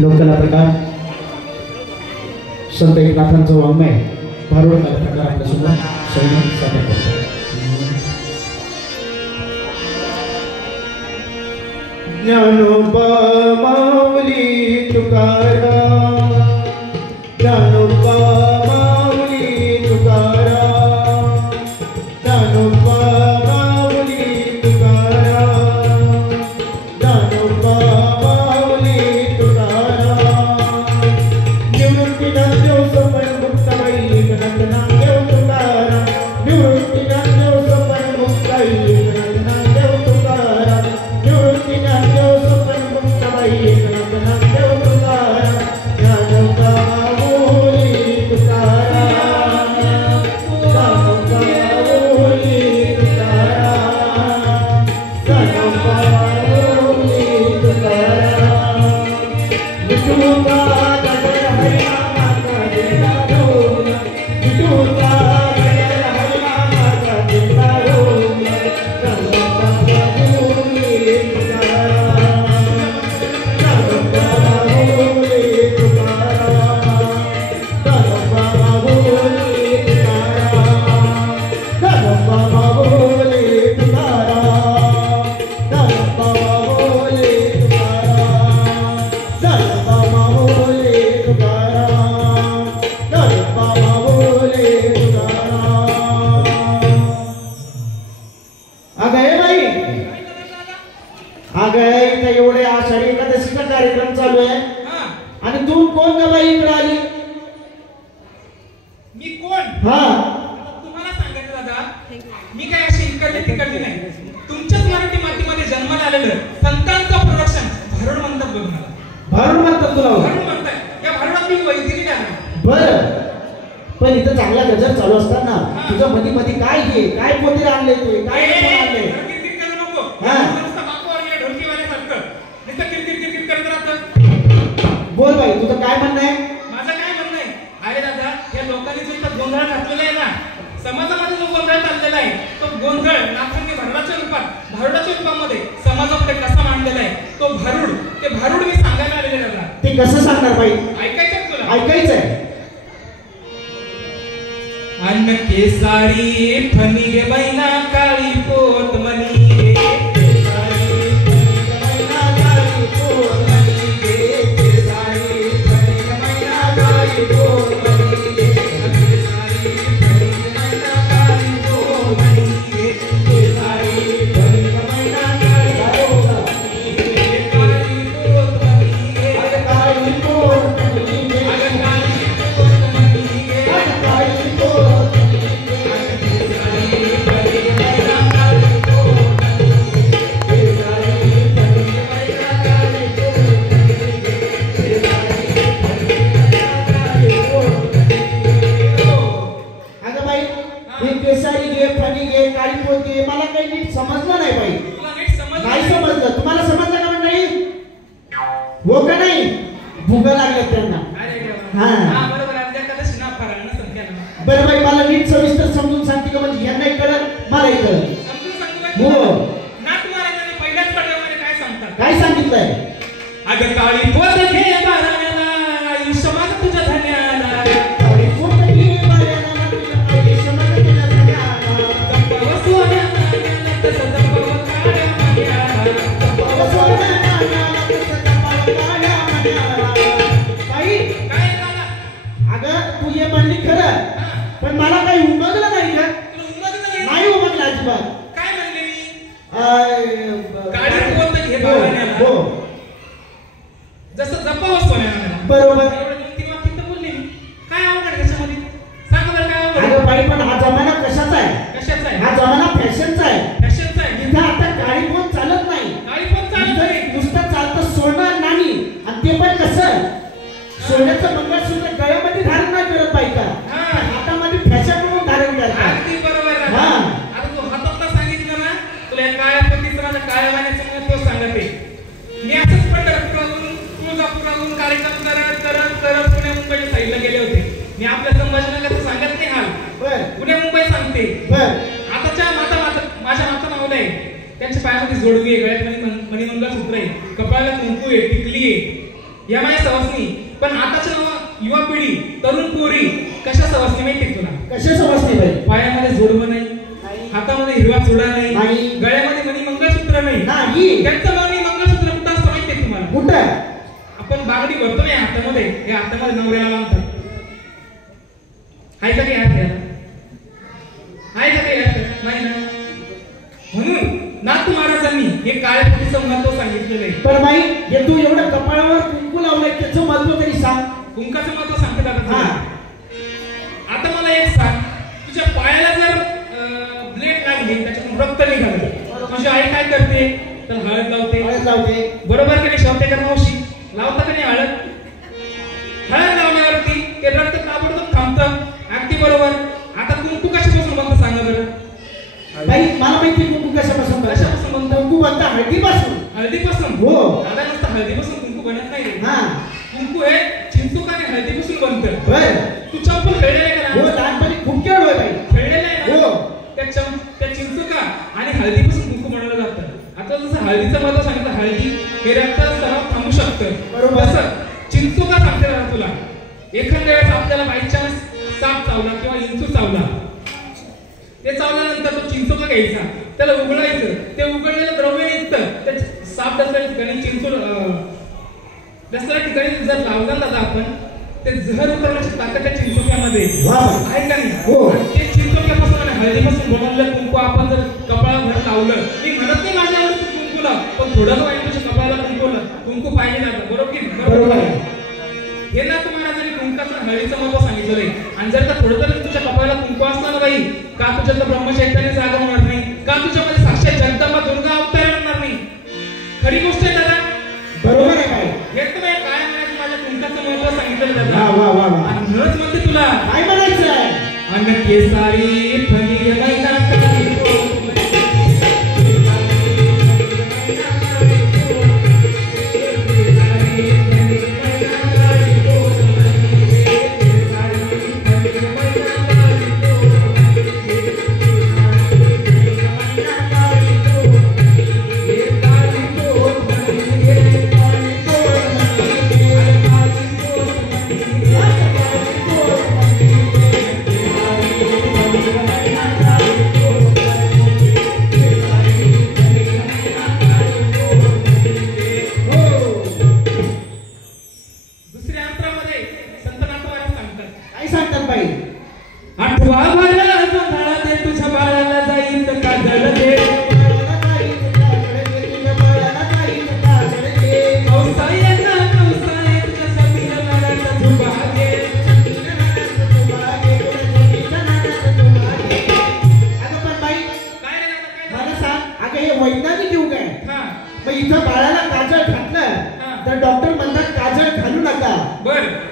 लोककला प्रकार संत एकनाथांचं वाङ्मय भारुड कला प्रकार आपल्यासमोर सैनिक सादर करतो. ज्ञानोबा माऊली तुकाराम, ज्ञानोबा माऊली तुकाराम, ज्ञानोबा माऊली तुकाराम, ज्ञानोबा माऊली तुकाराम. निवृत्ती ज्ञानदेव सफळ मुक्ताबाई गणत नामदेव तुकाराम, निवृत्ती ज्ञानदेव सफळ मुक्ताबाई गणत नामदेव तुकाराम, निवृत्ती ज्ञानदेव सफळ मुक्ताबाई गणत नामदेव तुकाराम. ज्ञानोबा माऊली तुकाराम, ज्ञानोबा माऊली तुकाराम, ज्ञानोबा माऊली तुकाराम. विठोबा गजर हरिनामाचा देता रोम, विठोबा गजर हरिनामाचा देता रोम. ज्ञानोबा माऊली तुकाराम, ज्ञानोबा माऊली तुकाराम, ज्ञानोबा माऊली तुकाराम, ज्ञानोबा माऊली तुकाराम, ज्ञानोबा माऊली तुकाराम, ज्ञानोबा माऊली तुकाराम, ज्ञानोबा माऊली तुकाराम. अगं हे बाई, अगं इथं एवढे आषाढी एकादशीचा कार्यक्रम चालू आहे आणि तू कोण का बाई इकडे आली? मी कोण? हा तुम्हाला सांगायचं दादा, मी काय अशी इकडली तिकडली नाही. तुमच्याच मराठी मातीमध्ये जन्माला आलेलं संतांचं प्रोडक्शन भारुड म्हणतात बघ मला. भारुड म्हणतात तुला? भारुड म्हणताय. या भारुडात मी वैदिकी आहे. बर, पण इथं चांगला गजर चालू असताना तुझ्या मध्ये मध्ये काय घे, काय पोते आणले ते, काय आणले? किरकिर करू नको. हा. नुसतं बापावर या ढोलकीवाल्यासारखं नुसतं किरकिर करत राहतं. बोल बाई, तुझं काय म्हणणं आहे? माझं काय म्हणणं आहे? अरे दादा, या लोकांनी जो इथं गोंधळ घातलेला आहे ना, समाजामध्ये जो गोंधळ चाललेला आहे, तो गोंधळ नाथांनी भारुडाच्या रूपात, भारुडाच्या रूपामध्ये समाजापुढे कसा मांडलेला आहे, तो भारुड, ते भारुड मी सांगायला आलेले दादा. ते कसं सांगणार बाई? ऐकायचंय तुला? ऐकायचंय. अन्न केसारी फणी गे मैना काळी पोत मनी गे, केसारी फणी गे मैना काळी पोत मनी गे, केसारी फणी गे मैना काळी पोत मनी गे, केसारी फणी गे मैना काळी पोत मनी गे, केसारी फणी गे मैना काळी पोत मनी गे, काळी पोत मनी गे, काळी पोत मनी गे, काळी पोत मनी गे, काळी पोत मला काही नीट समजलं नाही बाई. तुला नीट समजलं नाही समजलं. तुम्हाला समजलं का नाही? हो का नाही? भुगा लागले त्यांना. अरे देवा. हा. हा बरोबर आहे. एखादा शिना फराळानं संख्यानं. बरं बाई, मला नीट सविस्तर समजून सांगते का? म्हणजे यांनाही कळत, मलाही कळत. समजून सांगू काय? हो. नाथ महाराजांनी पहिल्याच पडल्यामध्ये काय सांगतात? काय सांगितलंय? अगं काळी पोत घे बाराला, आयुष्यमान तुझ्या धन्याला, काळी पोत घे बाराला, आयुष्यमान तुझ्या धन्याला, जपाव सोन्याला, तसं जपाव काळ्या माग्याला, जपाव सोन्याला, तसं जपाव काळ्या माग्याला. बाई, काय झालं? अगं तू हे म्हणली खरं, पण मला काही उमगलं नाही का? तुला उमगलं नाही? नाही उमगलं अजिबात. काय म्हणले मी? काळी काळी पोत घे बाराला, हो, जसं जपाव सोन्याला. बरोबर. एवढं 2-3 वाक्य तर बोलले मी. काय अवघड त्याच्यामध्ये? सांग बरं काय अवघड? अगं बाई, पण हा जमाना कशाचा आहे? कशाचा आहे? हा जमाना फॅशनचा आहे. फॅशनचा आहे. इथं आता काळी पोत चालत नाही. काळी पोत चालत नाही. इथं नुसतं चालतं सोनं नाणी, आणि ते पण कसं? सोन्याचं मंगळसूत्र गळ्यामध्ये धारण नाही करत बायका, हा. हातामध्ये फॅशन म्हणून धारण करतात. अगदी बरोबर आहे. हा. आता तू हातातला सांगितलं ना, तुला या काळ्या पतीचं काळ्या वाण्याचं महत्व सांगते. मी असंच पंढरपुरातून तुळजापुरातून कार्यक्रम करत पुणे मुंबईच्या साईडला गेले होते. मी आपल्या संभाजीनगरचं सांगत नाही हाल, पुणे मुंबई सांगते. आताच्या माझ्या माता मावल्या आहे, त्यांच्या पायामध्ये जोडवी आहे, गळ्यात कंदी मंगळसूत्र आहे, कपाळाला कुंकू आहे, टिकली आहे, या माझ्या सवासनी. पण आताच्या युवा पिढी, तरुण पोरी कशा सवासनी माहिती तुला? कशा सवासनी बाई? पायामध्ये जोडवं नाही, हातामध्ये हिरवा चुडा नाही, गळ्यामध्ये मणी मंगळसूत्र नाही. त्यांचं मणी मंगळसूत्र कुठं असतं माहितीये तुम्हाला? कुठं? आपण बागडी भरतो नाही हातामध्ये, हे हातामध्ये नवऱ्याला लावतात. आहे का काही अर्थ याला? आहे का काही अर्थ? नाही ना. म्हणून नाथ महाराजांनी हे काळ्या पोथीचं महत्व सांगितलेलं आहे. पण बाई, हे तू एवढं कपाळावर कुंकू लावलंय, त्याचं महत्व तरी सांग. कुंकाचं महत्व सांगते दादा. आता मला एक सांग, तुझ्या पायाला जर ब्लेड लागली, त्याच्यातून रक्त निघालं, तुझी आई काय करते? तर हळद लावते. बरोबर की नाही शेवटेकर मावशी? लावता का नाही हळद? हळद लावल्यावरती ते रक्त ताबडतोब थांबतं. अगदी बरोबर. आता कुंकू कशापासून बनतं सांगा बरं? बाई, मला माहिती कुंकू कशापासून बनतं. कुंकू बनतं हळदीपासून. हळदीपासून? हो. दादा नुसतं हळदीपासून कुंकू बनत नाही. कुंकू हे चिंचोक आणि हळदीपासून बनतं. तू चप्पल खेळलेलं आहे का? हो, लहानपणी खूप खेळलोय बाई. खेळलेलं आहे ना? हो. त्या चिंचोका आणि हळदीपासून कुंकू बनवलं जातं. आता जसं हळदीचं महत्व सांगितलं, हळदी हे रक्तस्राव थांबू शकतं. बरोबर. तसं चिंचोका सांगते ना तुला. एखाद्या वेळेस आपल्याला बाय चान्स साप चावला किंवा इंचू चावला, ते चावल्यानंतर तो चिंचोका घ्यायचा, त्याला उघडायचं, ते उघडलेलं द्रव्य निघतं. त्या साप डसलेल्या ठिकाणी, चिंचू डसलेल्या ठिकाणी जर लावला दादा आपण, ते जहर उतरवण्याची ताकद त्या चिंचोक्यामध्ये आहे का नाही? ते चिंचोक्यापासून आणि हळदीपासून बनवलेलं कुंकू आपण जर कपाळावर लावलं, मी म्हणत नाही माझ्यावर कुंकू लाव, पण थोडं वाईट तुझ्या कपाळाला कुंकू पाहिजे जातं. बरोबर की? बरोबर. हे ना महाराजांनी कुंकाचं हळदीचं महत्व सांगितलंय. आणि जर का थोडं तरी तुझ्या कपाळाला कुंकू असणार बाई, का तुझ्यात ब्रह्मचैतन्य जागा होणार नाही? का तुझ्यामध्ये साक्षात जगदंबा दुर्गा अवतार होणार नाही? खरी गोष्ट आहे दादा. बरोबर आहे बाई. हे तर काय म्हणायचं, माझ्या कुंकाचं महत्व सांगितलं दादा. आणि म्हणूनच म्हणते तुला काय म्हणायचं? अन्न केसारी फणी मैना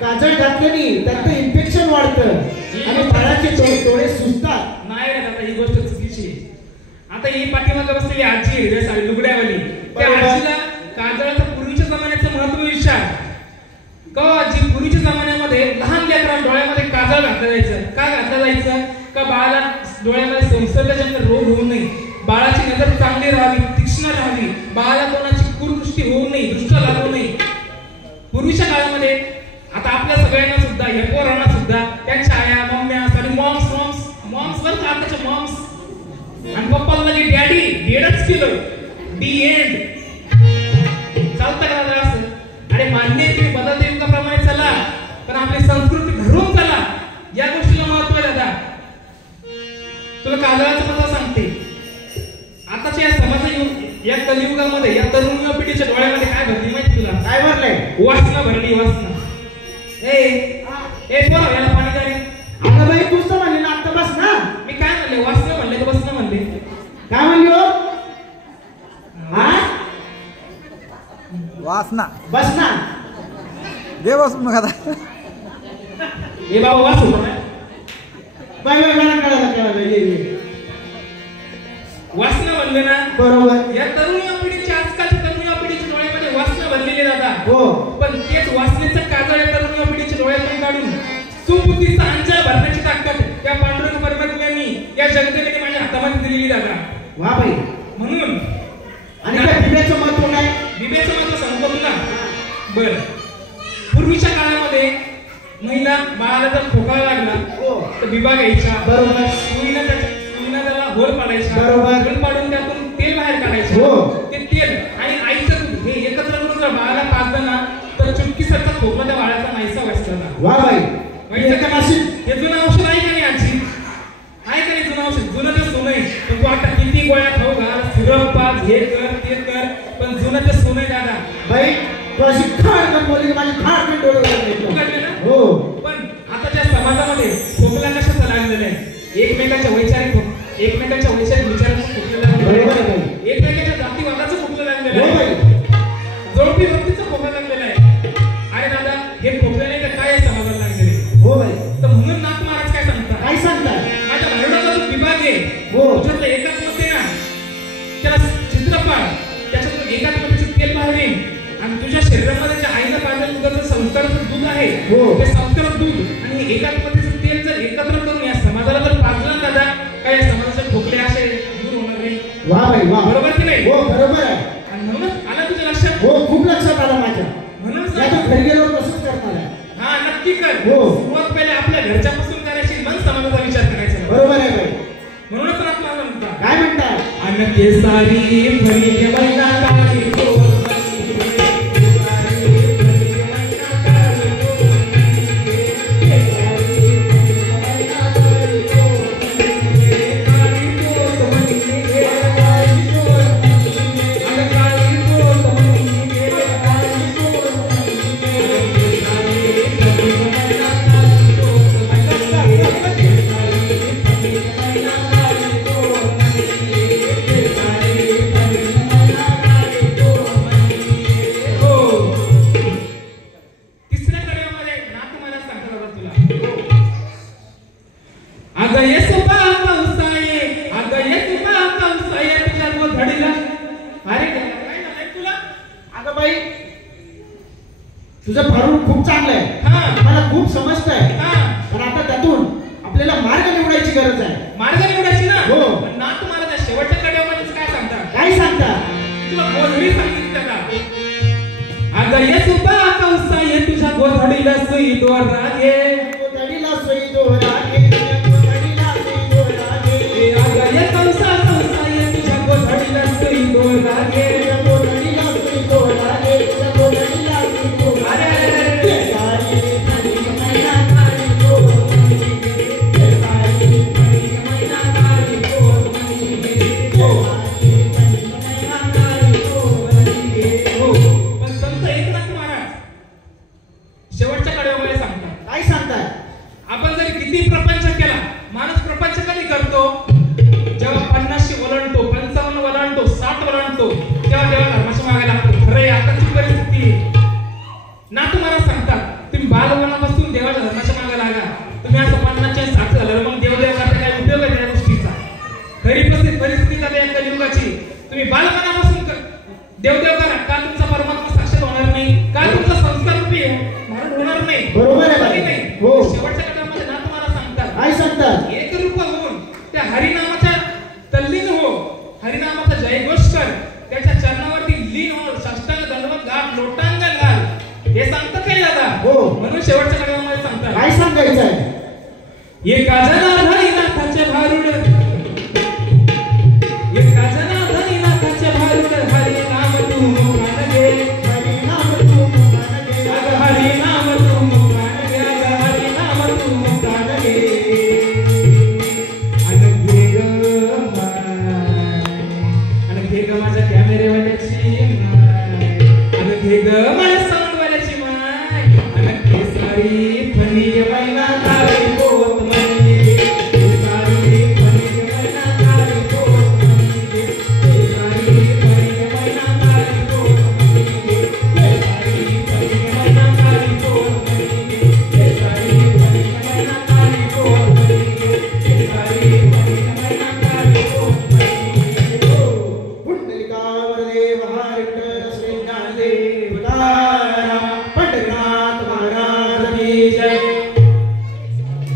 काजळ घातल्याने त्यात इन्फेक्शन वाढतं आणि बाळाचे डोळे सुजतात. नाही रे दादा, ही गोष्ट चुकीची आहे. आता ही पाठीमागे बसलेली आजी हिरव्या साडी लुगड्यावाली, त्या आजीला काजळाचं पूर्वीच्या जमान्याचं महत्व विचार का? आजी पूर्वीच्या जमान्यामध्ये लहान लेकरांना डोळ्यामध्ये काजळ घातलं जायचं. का घातलं जायचं? का बाळाला डोळ्यामध्ये संसर्गजन्य रोग होऊ नये, बाळाची नजर चांगली राहावी, तीक्ष्ण राहावी, बाळाला कोणाची कुदृष्टी होऊ नये, दृष्ट लागू नये. पूर्वीच्या काळामध्ये आता आपल्या सगळ्यांना सुद्धा, या पोरांना सुद्धा त्यांच्या आया, मम्म्या, सॉरी मॉम्स बरं का, आताच्या मॉम्स आणि पप्पाला लगे डॅडी डेडच केलं, डी एंड चालतं का दादा असं? अरे मान्य आहे तुम्ही बदलत्या युगाप्रमाणे चला, पण आपली संस्कृती धरून चला. या गोष्टीला महत्व आहे दादा. तुला काजळाचं महत्व सांगते. आताच्या या समाज या कलियुगामध्ये या तरुण पिढीच्या डोळ्यामध्ये काय भरली माहिती तुला? काय भरलंय? वासना भरली, वासना. ए बोला, याला पाणी द्या रे. अगं बाई, तूच तर म्हणली ना आता, बस ना. मी काय म्हणले? वासना म्हणले का बसना म्हणले? काय म्हणली हो? हा, वासना. बस ना. दे बसून मग आता. ए बाबा वास होतो ना. बाय बाय, मला कळलं. ये वासना म्हणले ना. बरोबर. या तरुण पिढीच्या, आजकालच्या तरुण पिढीच्या डोळ्यामध्ये वासना भरलेली दादा. हो. पण तेच वासनेचं काजळ या तरुण पिढीच्या डोळ्यातून काढून सुबुद्धीचा अंजळ भरण्याची ताकद त्या पांडुरंग परमेश्वरांनी, या जगदेवाने माझ्या हातामध्ये दिलेली दादा. वा बाई. म्हणून आणि त्या दिव्याचं महत्व काय? बरं, पूर्वीच्या काळामध्ये महिला बाळाला जर खोकला लागला हो. तर बिबा घ्यायच्या, बरोबर. सुईनं त्याला होल पाडायचा, बरोबर. होल पाडून त्यातून तेल बाहेर काढायचं. हो. ते तेल आणि आईचं दूध हे एकत्र करून जर बाळाला पाजलं ना तर चुटकीसारखा खोकला त्या बाळाचा नाहीसा व्हायचा. वा बाई, व्हायचं का नाही? हे जुनं औषध आहे का नाही आजी? आहे का नाही जुनं औषध? जुनं तर सोनं आहे, पण तू आता किती गोळ्या खाऊ घाल, सिरप पाज, हे कर ते कर, पण जुनं तर सोनं आहे दादा. बाई तू अशी खाडकन बोलली, माझी खाडकन डोळे उघडले ना? हो. पण आताच्या समाजामध्ये खोकला कशाचा लागलेला आहे? एकमेकांच्या वैचारिक विचारांचं खोकला लागलेलं आहे, एकमेकांच्या जातीवादाचं खोकला लागलेलं हो आहे, बाई. जोडपी वृत्तीचं खोकला लागलेलं आहे. अरे दादा, हे खोकले नाही तर काय आहे समाजाला लागलेले? हो बाई. तर म्हणून नाथ महाराज काय सांगतात? काय सांगताय? माझ्या भारुडाचा जो विभाग आहे, हो. तुझ्यातलं एकात्मते ना, त्याला चित्रपाट, त्याच्यातून एकात्मतेचं तेल बाहेर येईल आणि तुझ्या शरीरामध्ये जे आईनं पाहिजे तुझं संस्काराचं दूध आहे, हो. ते संस्कार दूध आणि एकात्मतेचं तेल जर एकत्र करून या समाजाला जर पाजलं दादा, काय या समाजाचे खोकले असे दूर होणार नाही. वा बाई वा. बरोबर की नाही? हो बरोबर आहे. आणि म्हणूनच आलं तुझ्या लक्षात? हो खूप लक्षात आलं माझ्या. म्हणून मी आता घरी गेल्यावर तसंच करणार आहे. हा नक्की कर. हो. सुरुवात पहिले आपल्या घरच्यापासून करायची, मग समाजाचा विचार करायचा. बरोबर आहे बाई. म्हणूनच आपला म्हणतात काय म्हणताय? अन केसारी फरी मैना काळी गोर तुझं भारूड खूप चांगलं आहे, मला खूप समजतंय, पण आता त्यातून आपल्याला मार्ग निवडायची गरज आहे. मार्ग निवडायची ना? हो. पण नाथ महाराज शेवटच्या कड्यामध्ये काय सांगतात? काय सांगता? तुला गोधडी सांगितलं का? अगं ये सुबा कौसा ये तुझ्या गोधडीला सुई दोरा घे, गोधडीला सुई दोरा घे, गोधडीला सुई दोरा घे. अगं ये कौसा कौसा ये तुझ्या गोधडीला सुई दोरा घे, गोधडीला सुई दोरा घे, गोधडीला सुई दोरा घे. शेवटच्या कड्यामध्ये सांगतात. काय सांगताय? आपण जर किती प्रपंच केला, माणूस प्रपंच कधी करतो? जेव्हा 50 ओलांडतो, 55 ओलांडतो, 60 ओलांडतो, तेव्हा धर्माच्या मागे लागतो. खरं आताची परिस्थिती. नाथ महाराज सांगतात, तुम्ही बालपणापासून देवाच्या धर्माच्या मागे लागा. तुम्ही असं 50 60 झालं मग देवदेव करता काय उपयोग आहे त्या गोष्टीचा? खरी परिस्थिती का या कलियुगाची? तुम्ही बालपणापासून देवदेव करा, का तुमचा परमात्मा साक्षात होणार नाही? का तुमचा संस्कार रूपी होणार नाही? बरोबर आहे नाही. हो. शेवटच्या काळामध्ये नाथ महाराज सांगतात, काय सांगतात? एक रूप होऊन त्या हरिनामाच्या तल्लीन हो, हरिनामाचा जयघोष कर, त्याच्या चरणावरती लीन हो, साष्टांग दंडवत घाल, लोटांगण घाल. हे सांगतात काही दादा? हो. म्हणून शेवटच्या काळामध्ये सांगतात, काय सांगायचंय? एका जनार्दनी नाथाचे भारुड, एका जनार्दनी नाथाचे भारुड, हरी नाम तू मुखान घे, हरी नाम तू मुखान घे, अगं हरी नाम तू मुखान घे, अगं हरी नाम तू मुखान घे. आणि घे ग माझ्या कॅमेरे